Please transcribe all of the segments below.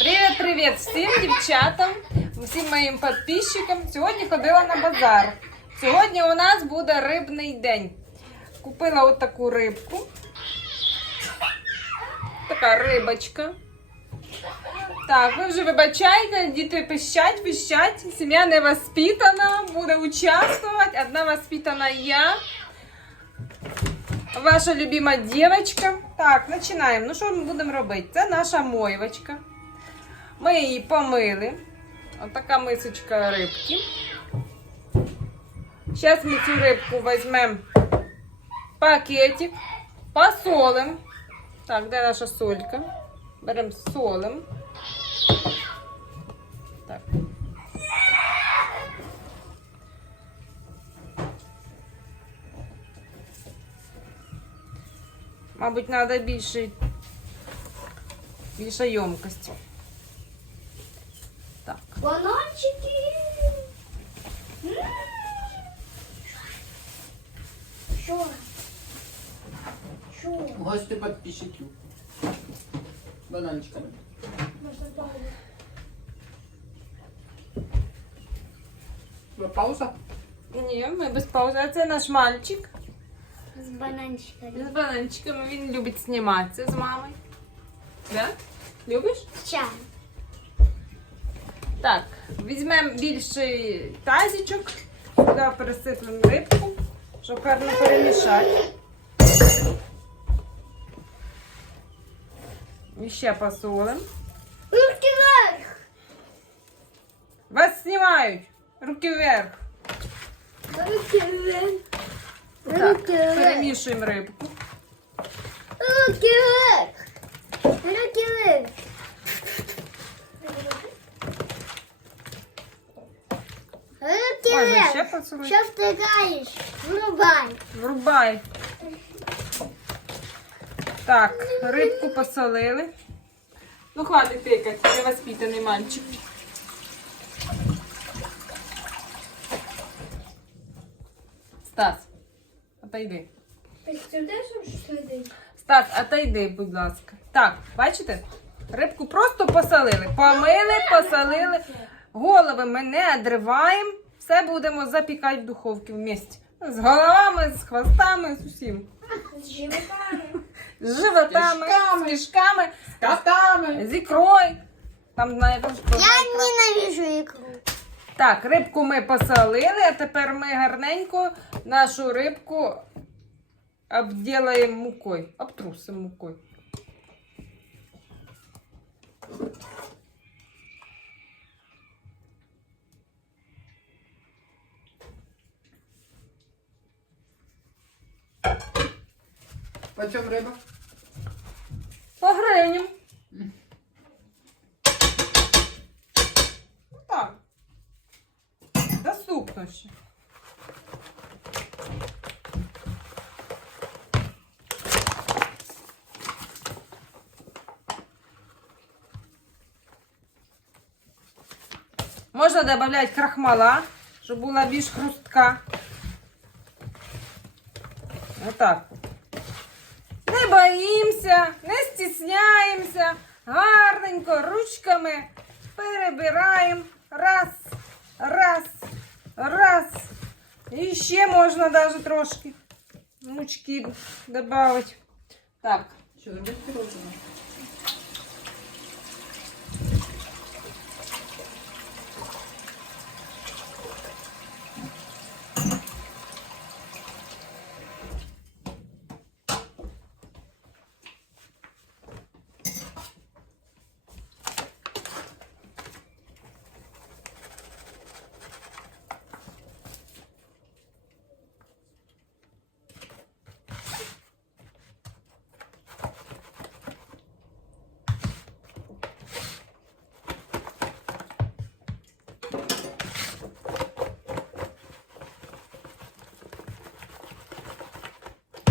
Привіт-привіт всім дівчатам, всім моїм підписчикам. Сьогодні ходила на базар. Сьогодні у нас буде рибний день. Купила от таку рибку. Така рибочка. Так, ви вже вибачайте, діти пищать, пищать. Сім'я не воспитана, буде участвувати. Одна воспитана я. Ваша любима девочка. Так, починаємо. Ну, що ми будемо робити? Це наша мойвочка. Ми її помили. Ось така мисочка рибки. Зараз ми цю рибку візьмемо в пакетик, посолимо. Так, де наша солька? Беремо солим. Так. Мабуть, треба більше, більша ємкость. Так. Бананчики. М. Що? Що? Гости подписчиків. Бананчиками. Можна далі. Ви Пауза? Ні, ми без паузи. А це наш мальчик. З бананчиками. З бананчиками. Він любить зніматися з мамою. Да? Любиш? Чай. Так, візьмемо більший тазичок, сюди пересиплемо рибку, щоб гарно перемішати. І ще посолимо. Руки вверх. Вас знімають! Руки вверх! Руки вверх. Так, Руки вверх. перемішуємо рибку. Руки вверх. Руки вверх. Руки Можна вверх. ще. Що встигаєш? Врубай. Врубай. Так, рибку посолили. Ну, хватить тикати, невоспитаний мальчик. Стас, отойди. Що ти? Стас, отойди, будь ласка. Так, бачите? Рибку просто посолили. Помили, посолили. Голови ми не одриваємо. Все будемо запікати в духовці вместе. З головами, з хвостами, з усім. З животами. З животами, з Кишками. з Котами. з ікрою. Там знаєте, що Я ненавижу икру. Так, рибку ми посолили, а тепер ми гарненько нашу рибку обділаємо мукою, обтрусимо мукою. Почем риба? По гривням. Так. Доступно ще. Можна додати крахмала, щоб була більш хрустка. Отак. Не боїмося, не стісняємося, гарненько ручками перебираємо. Раз, раз, раз. І ще можна навіть трошки мучки додати. Так, Що зробити пірожне?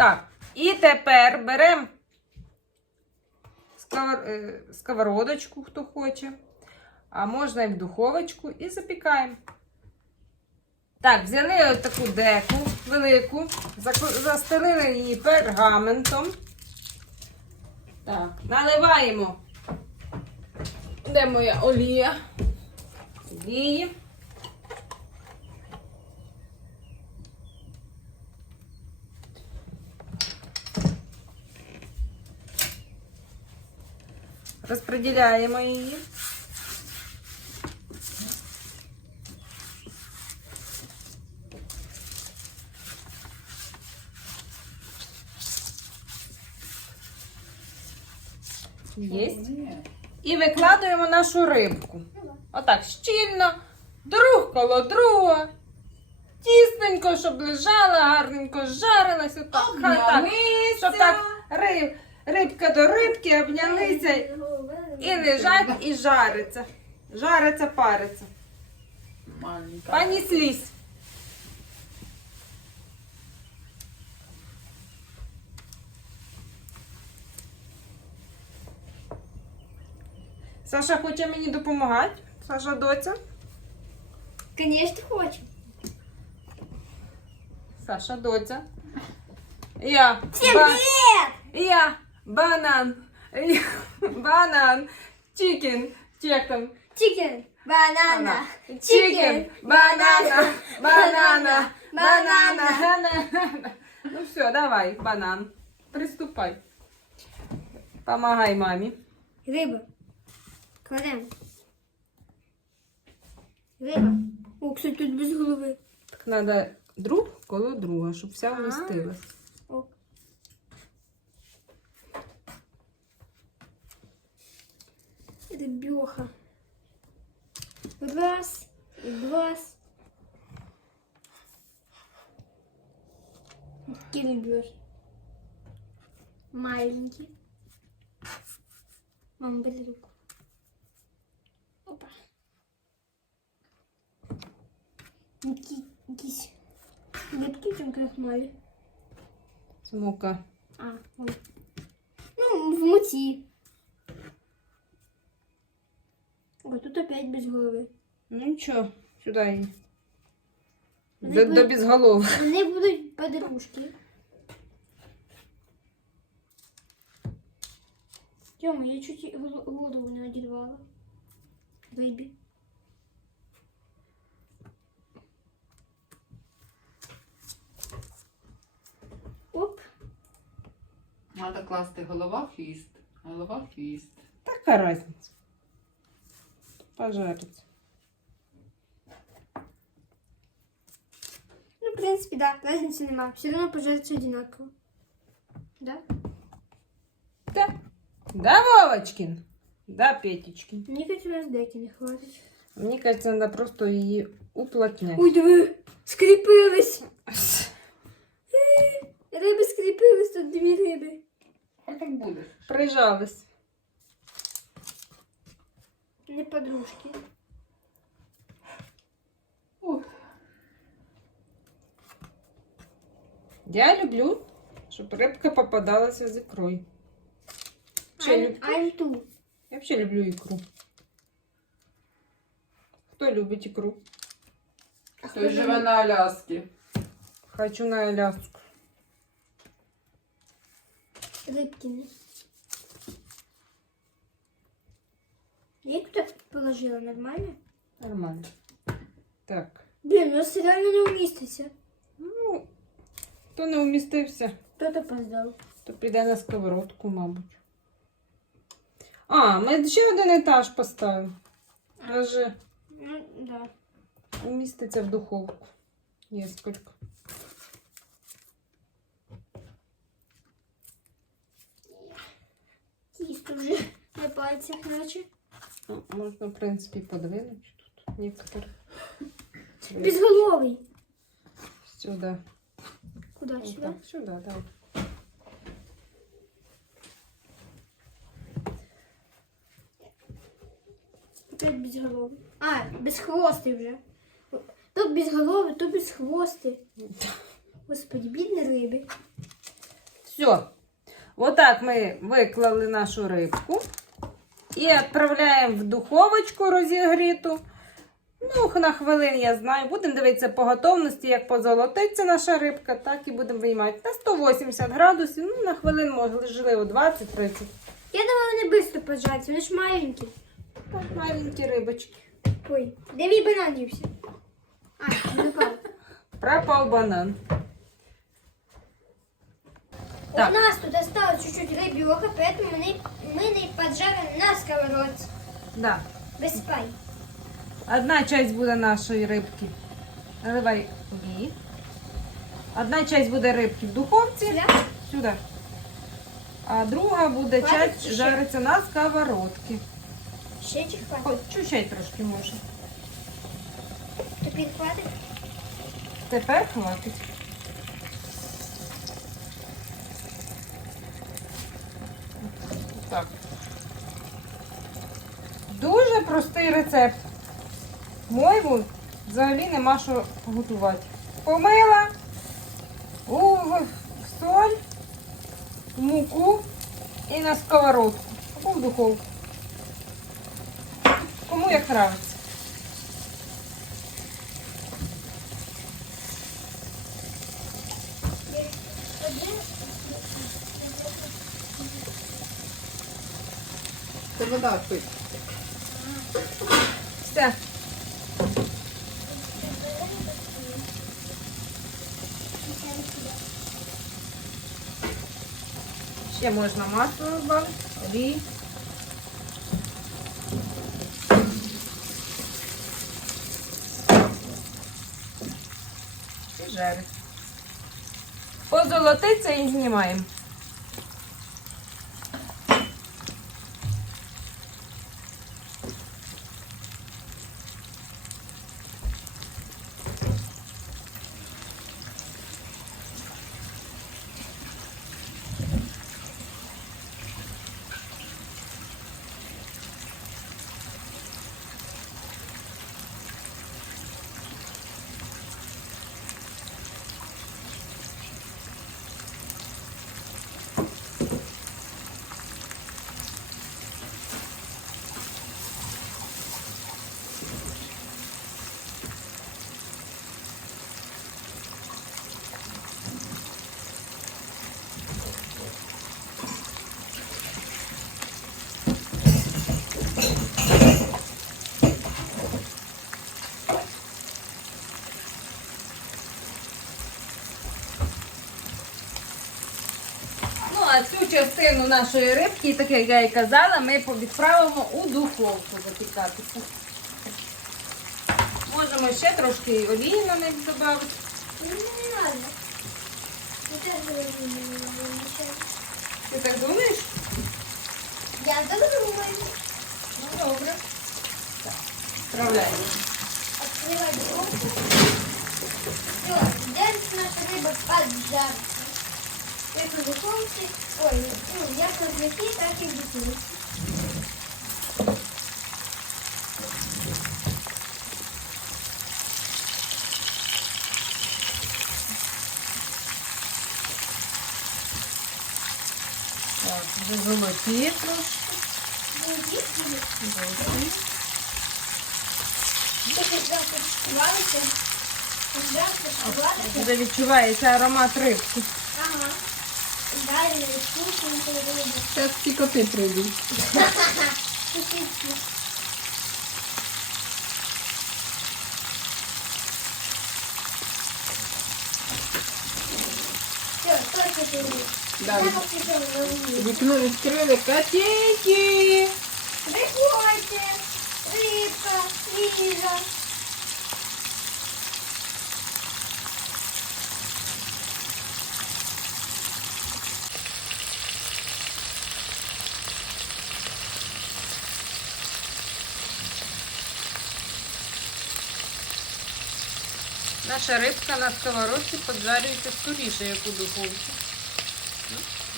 так. І тепер беремо е, сковородочку, хто хоче. А можна і в духовочку і запікаємо. Так, взяли таку деку велику, застелили її пергаментом. Так, наливаємо Де моя олія? Олії. Розподіляємо її. Єсть. І викладаємо нашу рибку. Отак щільно, друг коло друга. Тісненько, щоб лежала, гарненько жарилась. Отак, так, щоб так риб, рибка до рибки обнялися і лежать, і жариться. Жариться, париться. Маленька. Пані слізь. Саша хоче мені допомагати. Саша доця. Конечно, хочу. Саша доця. Я. Всем ба- привет! Я. Банан. Я, банан. Чикен. Як там? Чикен, банана, Чикен. Банана. Банана. Банана. Банана. Ну все, давай, банан. Приступай. Помагай мамі. Риба. Кладемо. Риба. О, кстати, тут без голови. Так треба друг коло друга, щоб вся вмістилась. дебеха. Раз и два. Кильбер. Маленький. Мам, бери руку. Опа. Кись. Лепки чем крахмали. Смока. А, он. Ну, в мути. Ой, тут опять без голови. Ну нічого, сюди її. Вони До, до будуть- безголову. Вони будуть подружки. Тьома, я чуть і гол- голову не одірвала. Рибі. Оп. Треба класти голова хвіст. Голова хвіст. Така різниця. Пожариться. Ну, в принципе, да, разницы нема. Все равно пожарится одинаково. Да? Да. Да, Вовочкин? Да, Петечкин. Мені кажется, роздеки не хватить. Мені кажется, треба просто її уплотняти. Ой, диви, скріпились. Риби скріпились, тут дві риби. Хай так будеш. Прижались. Не подружки. Ух. Я люблю, щоб рибка попадалася з ікрою. Ще Ань- люб- Анту. Я взагалі люблю ікру. Хто любить ікру? Хтось живе на Аляскі. Хочу на Аляску. Рибкины. Я їх тут положила нормально? Нормально. Так. Блін, ну реально не вміститься. Ну, хто не вмістився, Хто-то опоздав. то піде на сковородку, мабуть. А, ми ще один етаж поставимо. Даже Ну, да. вміститься в духовку. Несколько. Тісто вже на пальцях наче. Можна, в принципі, подвинути тут некоторые. Безголовий. Сюди. Куди сюди? Так, сюди, давай. Опять безголовий. А, безхвостий вже. Тут безголовий, тут безхвостий. Господи, бідні риби. Все. Отак ми виклали нашу рибку і відправляємо в духовочку розігріту. Ну, на хвилин я знаю. Будемо дивитися по готовності, як позолотиться наша рибка, так і будемо виймати на 180 градусів. Ну, на хвилин, можливо, 20-30. Я думала, вони швидко поджаряться, вони ж маленькі. Так, маленькі рибочки. Ой, де мій банан дівся? А, не. Пропав банан. Так. У нас тут осталось чуть-чуть рыбьёха, поэтому мы, мы не поджарим на сковородке. Да. Без спай. Одна часть буде нашої рибки. Наливай олії. Одна часть буде рибки в духовці. Сюда? Сюди. А друга буде Хватить часть ще? жариться на сковородці. Ще чи хватить? Хоч чуть-чуть трошки може. Тобі хватить? Тепер хватить. Так. Дуже простий рецепт. Мойву взагалі нема що готувати. Помила у соль, муку і на сковородку. Або в духовку. Кому як нравиться. Вода пить. Все. Ще можна масло олії. І жарить. Позолотиться і знімаємо. Ну, а цю частину нашої рибки, так як я і казала, ми відправимо у духовку запікатися. Можемо ще трошки олії на них додати. Ти так думаєш? Я думаю. Ну, добре. Так, справляємо. В духовке. Ой, ну, як на плите, так и в. Так, вже золоті трошки. Золоті. Вже відчувається аромат рибки. ага. Жареный, вкусненький рыба. Зараз ці коти прийдуть. Вкусненький. Все, только ты Да. Я попробую на углу. Вікно відкрили котеньки. Приходьте, рыбка, Лиза. Наша рибка на сковородці поджарюється скоріше, як у духовці.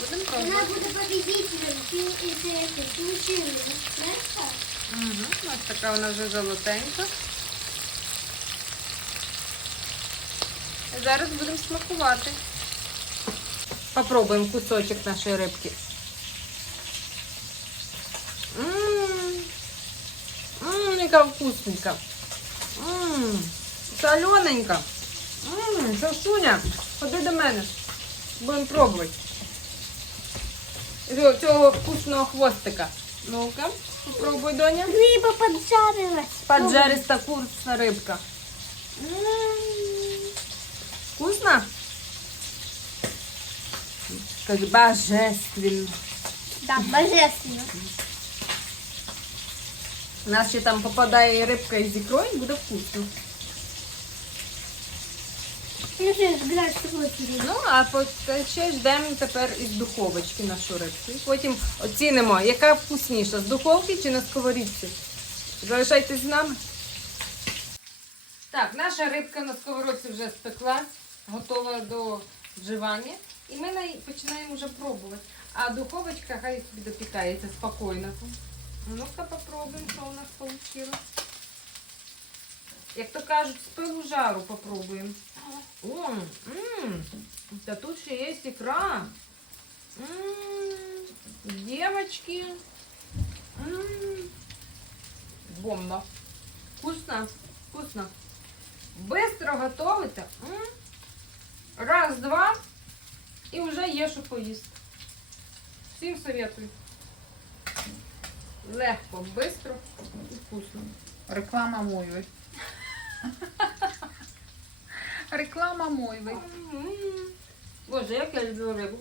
Будемо Она пробувати. будет победителем фи- из этих случилось. Знаешь как? Угу. Ось така вона вже золотенька. Зараз будемо смакувати. Попробуємо кусочок нашої рибки. Ммм, яка вкусненька. Ммм, Сашуня, ходи до мене. Будемо пробувати. Цього- вкусного хвостика. Ну-ка. Попробуй, доня. Риба поджарилась. Поджариста курсна рибка. Вкусно? Как божественно. Да, божественно. У нас ще там попадає рибка із ікрою, буде вкусно. Ну Ну, а по- ще ждемо тепер із духовочки нашу рибку. Потім оцінимо, яка вкусніша, з духовки чи на сковорідці. Залишайтесь з нами. Так, наша рибка на сковородці вже спеклась, готова до вживання. І ми на- починаємо вже пробувати. А духовочка хай собі допікається спокійно. Ну-ка попробуємо, що у нас вийшло. Як то кажуть, з пилу жару попробуємо. О, м, да тут ще є ікра. М, Девочки. М, Бомба. Вкусно, вкусно. Быстро готовите. М, Раз, два. І вже є що поїсти. Всім советую. Легко, быстро і вкусно. Реклама Мойви. Реклама Мойви. Боже, як я люблю рибу.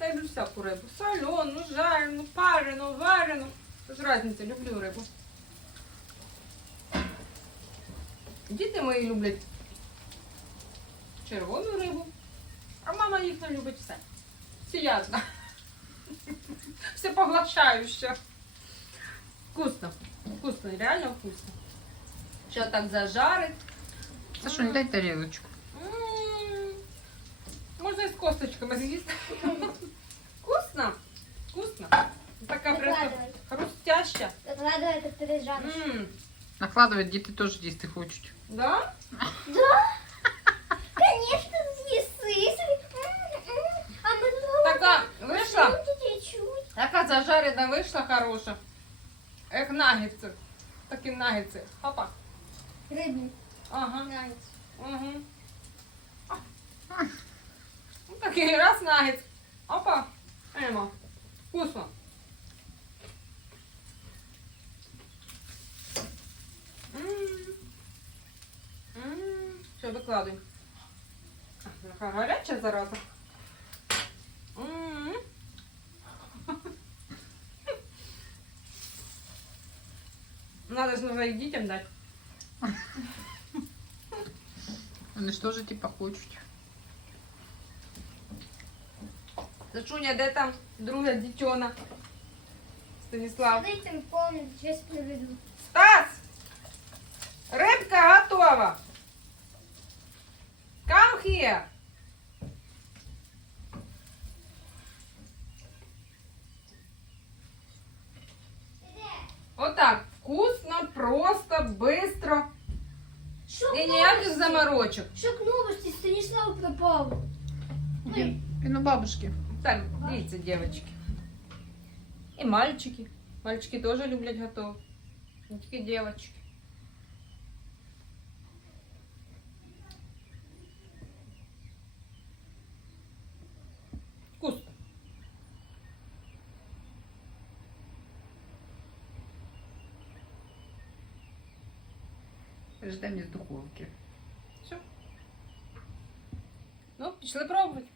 Я люблю всяку рибу. Солену, жарену, парену, варену. Без різниці, люблю рибу. Діти мої люблять червону рибу, а мама їх не любить все. Всеядно. Все поглощающе. Вкусно. Вкусно, реально вкусно. Що так зажарить. Сашунь, дай тарілочку. М, Можна і з косточками з'їсти. Вкусно? Вкусно. Така просто Викладывай. хрустяща. Викладывай, как ты режешь. М, Накладувати діти теж їсти хочуть. Да? Да? Конечно, съесы. А мы Така вийшла, чуть-чуть. така зажарена вийшла хороша. Як нагетси. Такі нагетси. Хопа. Рыбный. Ага. Нравится. Угу. Ну, такий раз нагетс. Опа. Ема. Вкусно. Все, викладуй. А, гаряча зараза. Надо ж нужно і дітям дати. Вони ж теж типа хочуть. Зачуня, де там друга дітьона? Станіслав. С этим помню, сейчас приведу. Стас! Рибка готова. Come here. І ніяких заморочок. Шок новости, Станислав пропал. Він, він у бабушки. Так, дивіться, дівчатки. І мальчики. Мальчики теж люблять готове. Не тільки дівчатки. Ждемо з духовки. Все. Ну, пішли пробувати.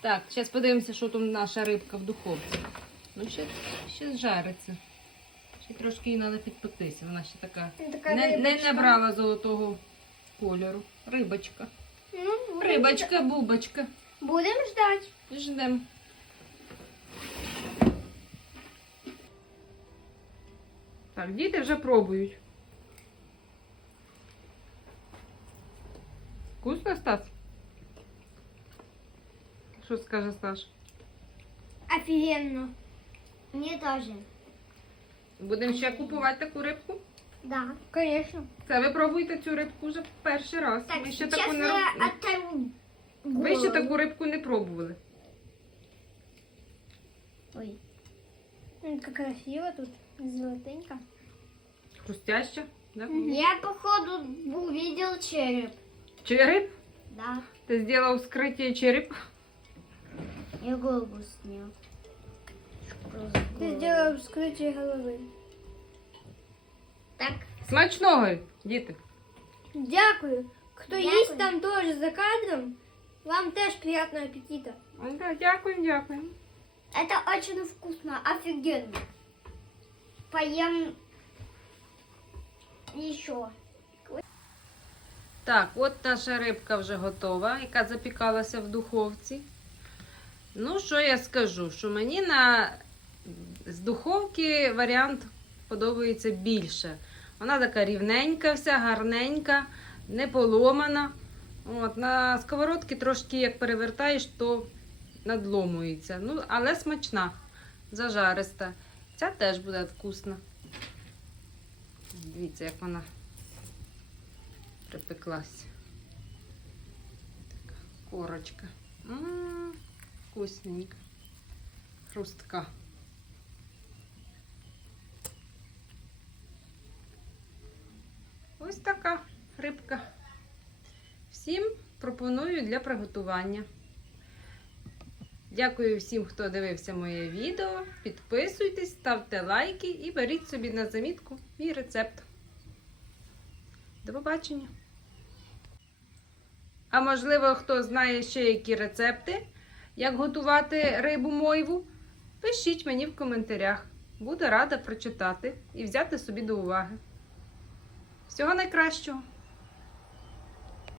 Так, зараз подивимося, що там наша рибка в духовці. Ну, ще, ще жариться. Ще трошки їй треба підпектися. Вона ще така Така не, не набрала золотого кольору. Рибочка. Ну, будем Рибочка, бубочка. жда- Будем ждать. Так, діти вже пробують. Вкусно, Стас? Що скаже Стас? Офигенно. Мне тоже. Будемо ще купувати таку рибку? Да, конечно. Це ви пробуєте цю рибку вже перший раз. Так, Ми ще сейчас таку не я роб- оторву Ви ще голову. таку рибку не пробували. Ой. Ну, Как красиво тут, золотенько. Хрустяща. Да? Я, походу, увидел череп. Череп? Да. Ти зробив вскриття череп. Я голову снял. Ты сделал вскрытие головы. Так. Смачного, діти! Дякую. Кто есть там тоже за кадром, вам тоже приятного аппетита. Да, Дякую, дякую. Это очень вкусно, офигенно. Поем еще. Так, от наша рибка вже готова, яка запікалася в духовці. Ну, що я скажу? Що мені на з духовки варіант подобається більше. Вона така рівненька, вся гарненька, не поломана. От, на сковородці трошки як перевертаєш, то надломується. Ну, але смачна, зажариста. Ця теж буде вкусна. Дивіться, як вона припеклась. Така корочка. М, Вкусненька. Хрустка. Ось така рибка. Всім пропоную для приготування. Дякую всім, хто дивився моє відео. Підписуйтесь, ставте лайки і беріть собі на замітку мій рецепт. До побачення! А можливо, хто знає ще які рецепти, як готувати рибу мойву, пишіть мені в коментарях. Буду рада прочитати і взяти собі до уваги. Всього найкращого!